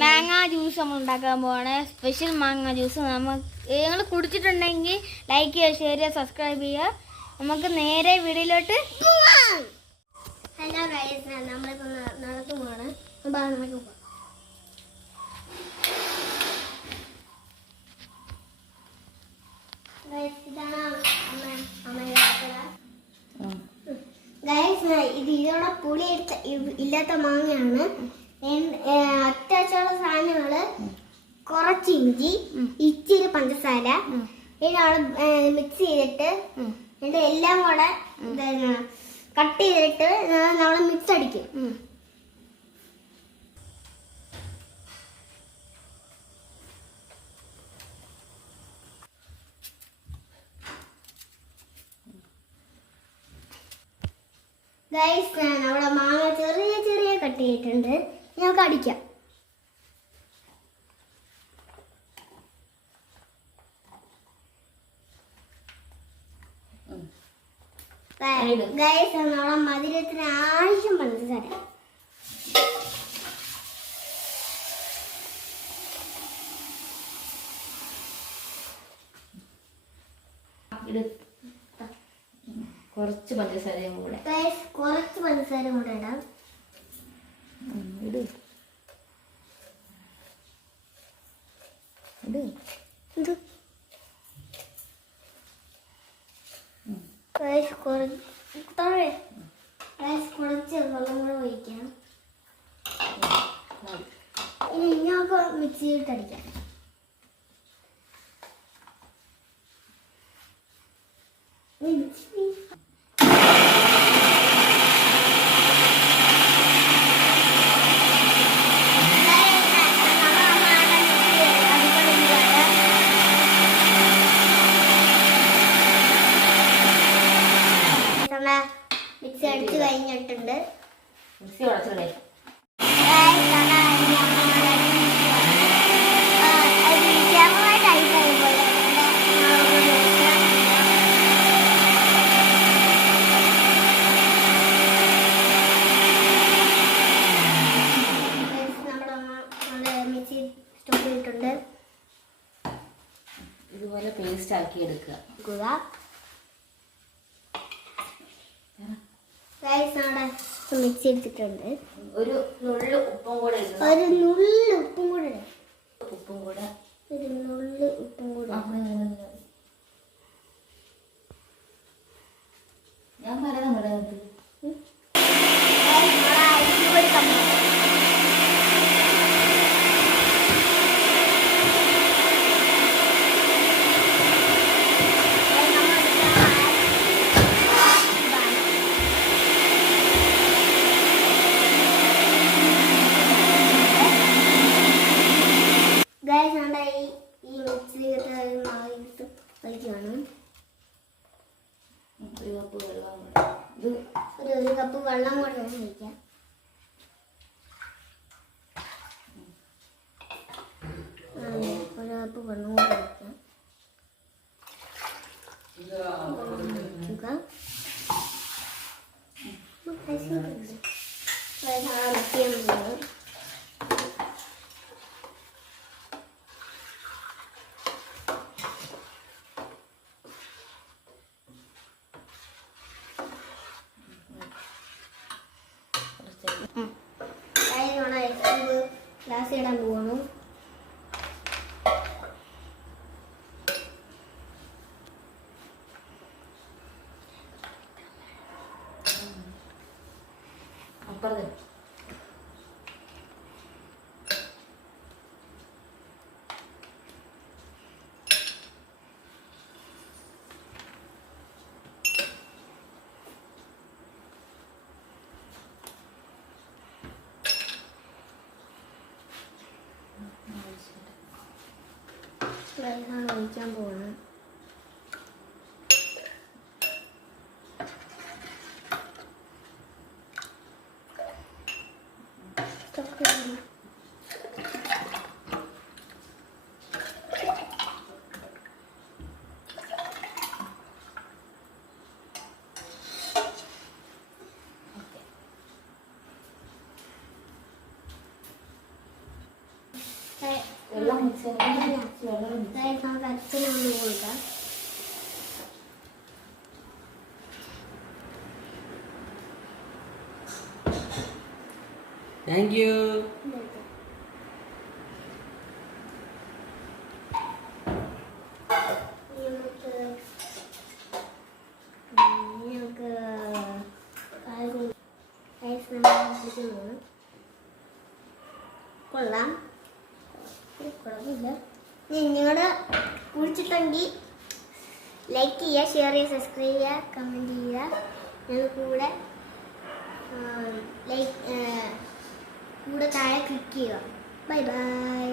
മാങ്ങ ജ്യൂസ് നമ്മൾ ഉണ്ടാക്കാൻ പോവാണ്. സ്പെഷ്യൽ മാങ്ങ ജ്യൂസ്. നിങ്ങൾ കുടിച്ചിട്ടുണ്ടെങ്കിൽ ലൈക്ക് ചെയ്യുക, ഷെയർ ചെയ്യുക, സബ്സ്ക്രൈബ് ചെയ്യുക. നമുക്ക് നേരെ വീഡിയോയിലോട്ട് പോവാം. ഹലോ ഗൈസ്, നമ്മളിപ്പോൾ നടന്നു പോവാണ്. നമുക്ക് പോവാം. ഇത് ഇതോടെ പുളി ഇല്ലാത്ത മാങ്ങയാണ്. അത്യാവശ്യമുള്ള സാധനങ്ങള് കുറച്ച് ഇഞ്ചി, ഇച്ചിരി പഞ്ചസാര, ഇതിനോട് മിക്സ് ചെയ്തിട്ട് എന്നിട്ട് എല്ലാം കൂടെ കട്ട് ചെയ്തിട്ട് നമ്മള് മിക്സ് അടിക്കും. ഗൈസ്, നമ്മുടെ മാങ്ങ ചെറിയ ചെറിയ കട്ട് ചെയ്തിട്ടുണ്ട്. നമുക്ക് അടിക്കാം. ഗൈസ്, നമ്മുടെ മധുരത്തിന് ആവശ്യം പഞ്ചസാര. കുറച്ച് പഞ്ചസാരയും കൂടെ ഇടാം. കുറച്ച് വെള്ളം കൂടെ ഒഴിക്കാം. ഇനി ഇങ്ങോട്ട് മിക്സ് ചെയ്തിട്ട് അടിക്കാം. മിക്സി അടിച്ചു കഴിഞ്ഞിട്ടുണ്ട്. മിക്സി ഉടച്ചോളേ. മിക്സി സ്റ്റോപ്പ് ചെയ്തിട്ടുണ്ട്. ഇതുപോലെ പേസ്റ്റ് ആക്കി എടുക്കുക. മിക്സി എടുത്തിട്ടുണ്ട്. ഒരു നുള്ളു ഉപ്പും കൂടെ ഞാൻ പറയുന്നത് ഒരു കപ്പ് വെള്ളം കൂടെ ഒഴിക്കാം. ഒരു കപ്പ് വെള്ളം കൂടെ ഒഴിക്കാം. ഗ്ലാസ് ഇടാൻ പോവാണ്. അപ്പുറത്ത് ഒഴിക്കാൻ പോവാണ്. വെള്ളം മിക്സ് ചെയ്യാൻ വെള്ളം നമുക്ക് അച്ഛനൊന്ന് കൊടുക്കാം. Thank you. കൊള്ളാം, കുഴപ്പമില്ല. നിങ്ങളുടെ കുടിച്ചിട്ടെങ്കിൽ ലൈക്ക് ചെയ്യുക, ഷെയർ ചെയ്യുക, സബ്സ്ക്രൈബ് ചെയ്യുക, കമൻറ്റ് ചെയ്യുക. ഞങ്ങൾ കൂടെ താഴെ ക്ലിക്ക് ചെയ്യുക. Bye bye.